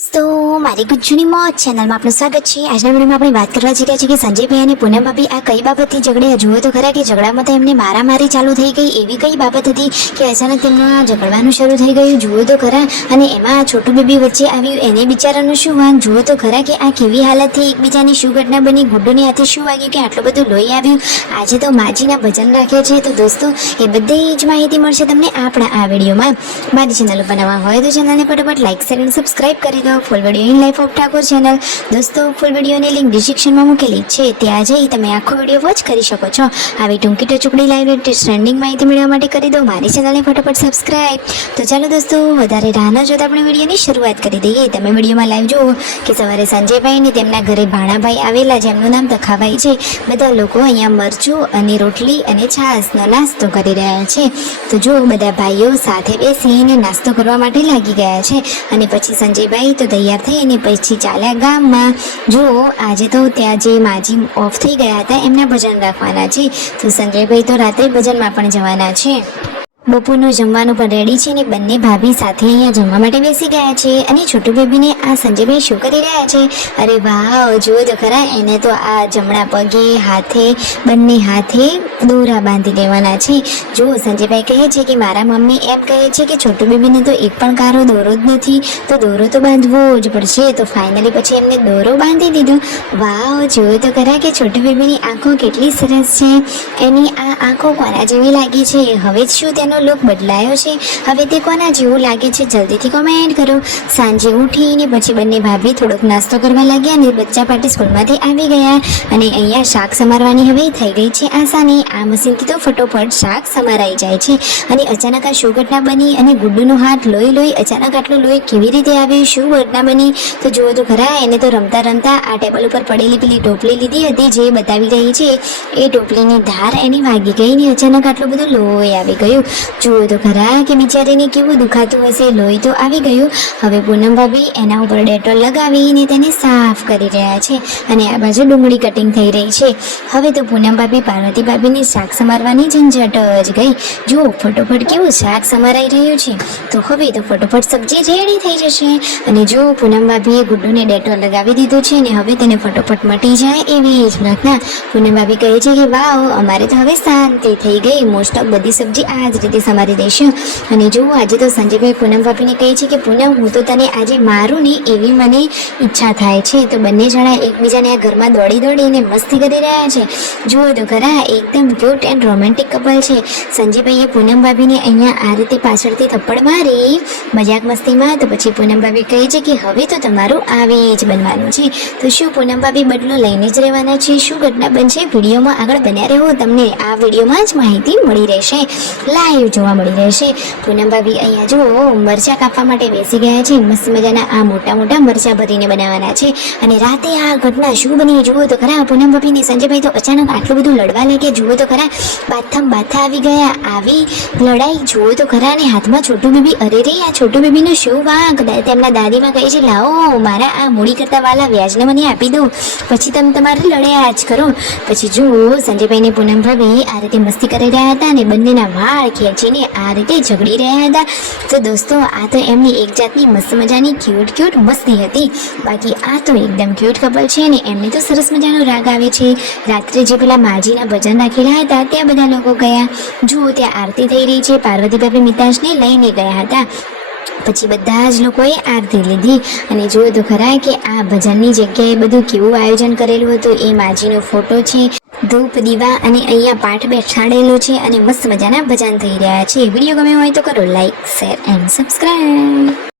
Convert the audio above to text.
તો મારી ગુજ્જુની મોજ ચેનલમાં આપનું સ્વાગત છે। આજના વિડીયોમાં આપણે વાત કરવા જઈ રહ્યા છીએ કે સંજયભાઈ અને પૂનમ ભાભી આ કઈ બાબતથી ઝઘડ્યા। જુઓ તો ખરા કે ઝઘડામાં તો એમને મારામારી ચાલુ થઈ ગઈ। એવી કઈ બાબત હતી કે અચાનક તેમનું ઝઘડવાનું શરૂ થઈ ગયું। જુઓ તો ખરા અને એમાં છોટું બેબી વચ્ચે આવ્યું। એને બિચારાનું શું વાંક। જુઓ તો ખરા કે આ કેવી હાલતથી એકબીજાની શું ઘટના બની। ગુડ્ડુની હાથે શું વાગ્યું કે આટલું બધું લોહી આવ્યું। આજે તો માજીના ભજન રાખ્યા છે। તો દોસ્તો એ બધી જ માહિતી મળશે તમને આપણા આ વિડીયોમાં। મારી ચેનલ ઉપર નવા હોય તો ચેનલને ફટાફટ લાઈક શેર અને સબસ્ક્રાઈબ કરી દો। Full video in life of Thakor channel દોસ્તો ફૂલ વિડીયોની લિંક ડિસ્ક્રિપ્શનમાં મૂકેલી છે, ત્યાં જઈ તમે આખો વિડીયો વોચ કરી શકો છો। આવી ટૂંકી ટચુકડી લાઈવ લેટેસ્ટ ટ્રેન્ડિંગ માહિતી મેળવવા માટે કરી દો મારી ચેનલને ફટાફટ સબસ્ક્રાઈબ। તો ચાલો દોસ્તો વધારે રાહ ન જોતા આપણે વિડીયોની શરૂઆત કરી દઈએ। તમે વિડીયોમાં લાઈવ જુઓ કે સવારે સંજયભાઈ ને તેમના ઘરે ભાણાભાઈ આવેલા, જેમનું નામ તખાભાઈ છે। બધા લોકો અહીંયા મરચું અને રોટલી અને છાશનો નાસ્તો કરી રહ્યા છે। તો જો બધા ભાઈઓ સાથે બેસીને નાસ્તો કરવા માટે લાગી ગયા છે અને પછી સંજયભાઈ તો તૈયાર થઈ અને પછી ચાલ્યા ગામમાં। જુઓ આજે તો ત્યાં જે માજી ઓફ થઈ ગયા હતા એમના ભજન રાખવાના છે। તો સંજયભાઈ તો રાત્રે ભજનમાં પણ જવાના છે। બપોરનું જમવાનું પણ રેડી છે ને બંને ભાભી સાથે અહીંયા જમવા માટે બેસી ગયા છે। અને છોટું બેબીને આ સંજયભાઈ શું કરી રહ્યા છે? અરે વાહ, જુઓ તો ખરા એને તો આ જમણા પગે હાથે બંને હાથે દોરા બાંધી દેવાના છે। જુઓ સંજયભાઈ કહે છે કે મારા મમ્મી એમ કહે છે કે છોટું બેબીને તો એક પણ કારો દોરો જ નથી, તો દોરો તો બાંધવો જ પડશે। તો ફાઇનલી પછી એમને દોરો બાંધી દીધો। વાહ, જુઓ તો ખરા કે છોટું બેબીની આંખો કેટલી સરસ છે। એની આ આંખો કોના જેવી લાગી છે? હવે શું તેનો લુક બદલાયો છે? હવે તે કોના જેવું લાગે છે? જલ્દીથી કોમેન્ટ કરો। સાંજે ઉઠીને પછી બંને ભાભી થોડોક નાસ્તો કરવા લાગ્યા અને બચ્ચા પાર્ટી સ્કૂલમાંથી આવી ગયા અને અહીંયા શાક સમારવાની હવે થઈ ગઈ છે આસાની। આ મશીનથી તો ફટોફટ શાક સમારાઈ જાય છે। અને અચાનક આ શું ઘટના બની અને ગુડ્ડુનો હાથ લોહી અચાનક આટલું લોહી કેવી રીતે આવ્યું? શું ઘટના બની? તો જુઓ તો ખરા એને તો રમતા રમતા આ ટેબલ ઉપર પડેલી પેલી ટોપલી લીધી હતી જે બતાવી રહી છે, એ ટોપલીની ધાર એની વાગી ગઈ ને અચાનક આટલું બધું લોહી આવી ગયું। જુઓ તો ખરા કે બિચારીને કેવું દુખાતું હશે। લોહી તો આવી ગયું। હવે પૂનમ ભાભી એના ઉપર ડેટોલ લગાવીને તેને સાફ કરી રહ્યા છે અને આ બાજુ ડુંગળી કટિંગ થઈ રહી છે। હવે તો પૂનમ ભાભી પાર્વતી ભાભીને શાક સમારવાની ઝંઝટ જ ગઈ। જુઓ ફટોફટ કેવું શાક સમારાઈ રહ્યું છે। તો હવે તો ફટોફટ સબ્જી રેડી થઈ જશે। અને જો પૂનમ ભાભીએ ગુડ્ડુને ડેટોલ લગાવી દીધું છે ને હવે તેને ફટોફટ મટી જાય એવી જ પ્રાર્થના। પૂનમ ભાભી કહે છે કે વાવ, અમારે તો હવે શાંતિ થઈ ગઈ। મોસ્ટ ઓફ બધી સબ્જી આ જ રીતે સમારી દઈશું। અને જુઓ આજે તો સંજયભાઈ પૂનમ ભાભીને કહે છે કે પૂનમ, હું તો તને આજે મારું ને એવી મને ઈચ્છા થાય છે। તો બંને જણા એકબીજાને આ ઘરમાં દોડીને મસ્તી કરી રહ્યા છે। જુઓ તો ખરા એકદમ ક્યુટ એન્ડ રોમેન્ટિક કપલ છે। સંજયભાઈએ પૂનમ ભાભીને અહીંયા આ રીતે પાછળથી થપ્પડ મારી મજાક મસ્તીમાં। તો પછી પૂનમ ભાભી કહે છે કે હવે તો તમારું આવી જ બનવાનું છે। તો શું પૂનમ ભાભી બદલો લઈને જ રહેવાના છે? શું ઘટના બનશે? વિડીયોમાં આગળ બન્યા રહો, તમને આ વિડીયોમાં જ માહિતી મળી રહેશે, લાઈવ જોવા મળી રહેશે। પૂનમ ભાભી અહીંયા જુઓ મરચાં કાપવા માટે બેસી ગયા છે। મસ્ત મજાના આ મોટા મરચાં ભરીને બનાવવાના છે। અને રાતે આ ઘટના શું બની? જુઓ તો ખરા પૂનમ ભાભી ને સંજયભાઈ તો અચાનક આટલું બધું લડવા લાગ્યા। જુઓ તો ખરા બાથા આવી ગયા। આવી લડાઈ જુઓ તો ખરા ને હાથમાં છોટું બેબી। અરે રે, આ છોટું બેબીનો શું વાંક? તેમના દાદીમાં કહે છે લાવો મારા આ મૂડી કરતા વાલા વ્યાજને મને આપી દો, પછી તમે તમારે લડ્યા જ કરો। પછી જુઓ સંજયભાઈ ને પૂનમ ભાભી આ રીતે મસ્તી કરી રહ્યા હતા અને બંનેના વાળ ખેંચીને આ રીતે ઝઘડી રહ્યા હતા। તો દોસ્તો આ તો એમની એક જાતની મસ્ત મજાની ક્યુટ મસ્તી હતી। બાકી આ તો એકદમ ક્યુટ કપલ છે ને એમને તો સરસ મજાનો રાગ આવે છે। રાત્રે જે પેલા માજીના ભજન રાખેલા હતા ત્યાં બધા લોકો ગયા। જુઓ ત્યાં આરતી થઈ રહી છે। પાર્વતી ભાભી મિતાંશને લઈને ગયા હતા। પછી બધા જ લોકોએ આરતી લીધી અને જુઓ તો ખરા કે આ ભજનની જગ્યાએ બધું કેવું આયોજન કરેલું હતું। એ માજીનો ફોટો છે, ધૂપ દીવા અને અહીંયા પાઠ બેસાડેલો છે અને મસ્ત મજાના ભજન થઈ રહ્યા છે। વિડીયો ગમે હોય તો કરો લાઈક શેર એન્ડ સબસ્ક્રાઈબ।